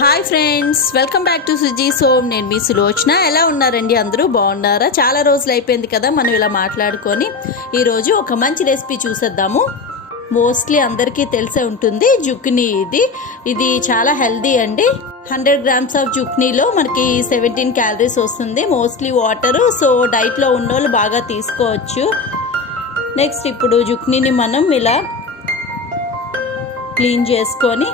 Hi friends, welcome back to Suji's home. నేను మీ సులోచన. ఎలా ఉన్నారండి? అందరూ బాగున్నారా? చాలా రోజులు అయిపోయింది కదా మనం ఇలా మాట్లాడుకొని. ఈరోజు ఒక మంచి రెసిపీ చూసేద్దాము. మోస్ట్లీ అందరికీ తెలిసే ఉంటుంది, జుక్ని. ఇది చాలా హెల్దీ అండి. 100 grams ఆఫ్ జుక్నీలో మనకి 17 calories వస్తుంది. మోస్ట్లీ వాటర్, సో డైట్లో ఉన్నోళ్ళు బాగా తీసుకోవచ్చు. నెక్స్ట్ ఇప్పుడు జుక్నీని మనం ఇలా క్లీన్ చేసుకొని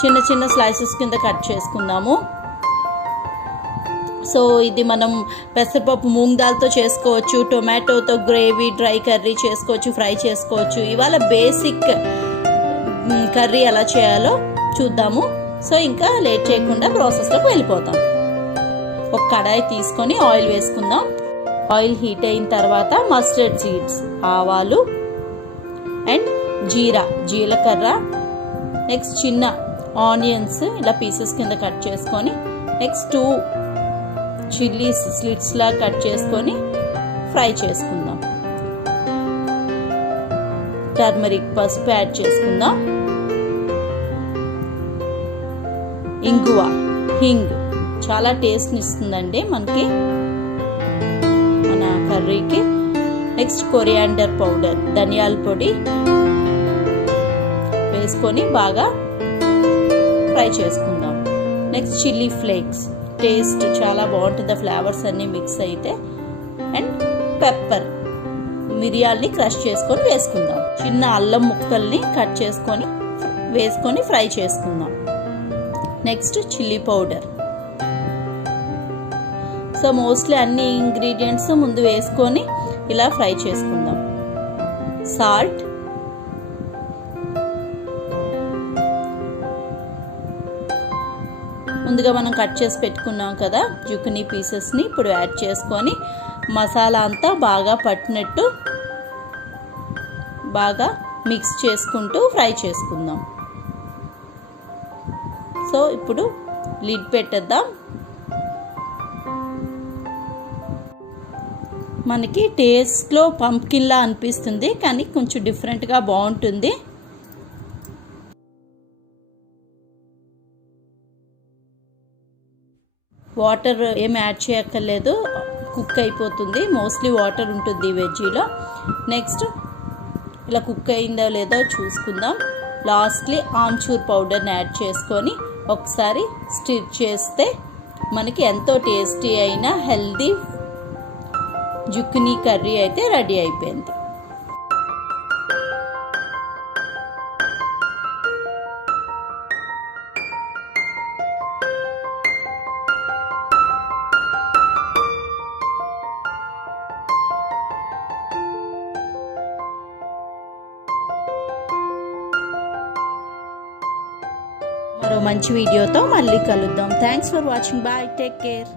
చిన్న చిన్న స్లైసెస్ కింద కట్ చేసుకుందాము. సో ఇది మనం పెసరపప్పు మూంగ్ దాల్తో చేసుకోవచ్చు, టొమాటోతో గ్రేవీ డ్రై కర్రీ చేసుకోవచ్చు, ఫ్రై చేసుకోవచ్చు. ఇవాళ బేసిక్ కర్రీ ఎలా చేయాలో చూద్దాము. సో ఇంకా లేట్ చేయకుండా ప్రాసెస్లోకి వెళ్ళిపోతాం. ఒక కడాయి తీసుకొని ఆయిల్ వేసుకుందాం. ఆయిల్ హీట్ అయిన తర్వాత మస్టర్డ్ సీడ్స్, ఆవాలు అండ్ జీలకర్ర, నెక్స్ట్ చిన్న ఆనియన్స్ ఇలా పీసెస్ కింద కట్ చేసుకొని, నెక్స్ట్ 2 చిల్లీస్ స్లిట్స్ లా కట్ చేసుకొని ఫ్రై చేసుకుందాం. టర్మరిక్, పసుపు యాడ్ చేసుకుందాం. హింగ్ చాలా టేస్ట్ని ఇస్తుందండి మనకి మన కర్రీకి. నెక్స్ట్ కొరియాండర్ పౌడర్, ధనియాల పొడి వేసుకొని బాగా ఫ్రై చేసుకుందాం. నెక్స్ట్ చిల్లీ ఫ్లేక్స్, టేస్ట్ చాలా బాగుంటుంది, ఫ్లేవర్స్ అన్నీ మిక్స్ అయితే. అండ్ పెప్పర్, మిరియాల్ని క్రష్ చేసుకొని వేసుకుందాం. చిన్న అల్లం ముక్కల్ని కట్ చేసుకొని వేసుకొని ఫ్రై చేసుకుందాం. Next chilli powder. So mostly అన్ని ఇంగ్రీడియంట్స్ ముందు వేసుకొని ఇలా ఫ్రై చేసుకుందాం. సాల్ట్, ముందుగా మనం కట్ చేసి పెట్టుకున్నాం కదా జుకినీ పీసెస్ని ఇప్పుడు యాడ్ చేసుకొని మసాలా అంతా బాగా పట్టినట్టు బాగా మిక్స్ చేసుకుంటూ ఫ్రై చేసుకుందాం. సో ఇప్పుడు లిడ్ పెట్టేద్దాం. మనకి టేస్ట్లో పంప్కిన్లా అనిపిస్తుంది, కానీ కొంచెం డిఫరెంట్గా బాగుంటుంది. వాటర్ ఏమి యాడ్ చేయక్కర్లేదు, కుక్ అయిపోతుంది. మోస్ట్లీ వాటర్ ఉంటుంది వెజ్జీలో. నెక్స్ట్ ఇలా కుక్ అయిందో లేదో చూసుకుందాం. లాస్ట్లీ ఆమ్చూర్ పౌడర్ని యాడ్ చేసుకొని ఒకసారి స్టిర్ చేస్తే మనకి ఎంతో టేస్టీ అయిన హెల్దీ జుకినీ కర్రీ అయితే రెడీ అయిపోయింది. మరో మంచి వీడియోతో మళ్ళీ కలుద్దాం. Thanks for watching. Bye, take care.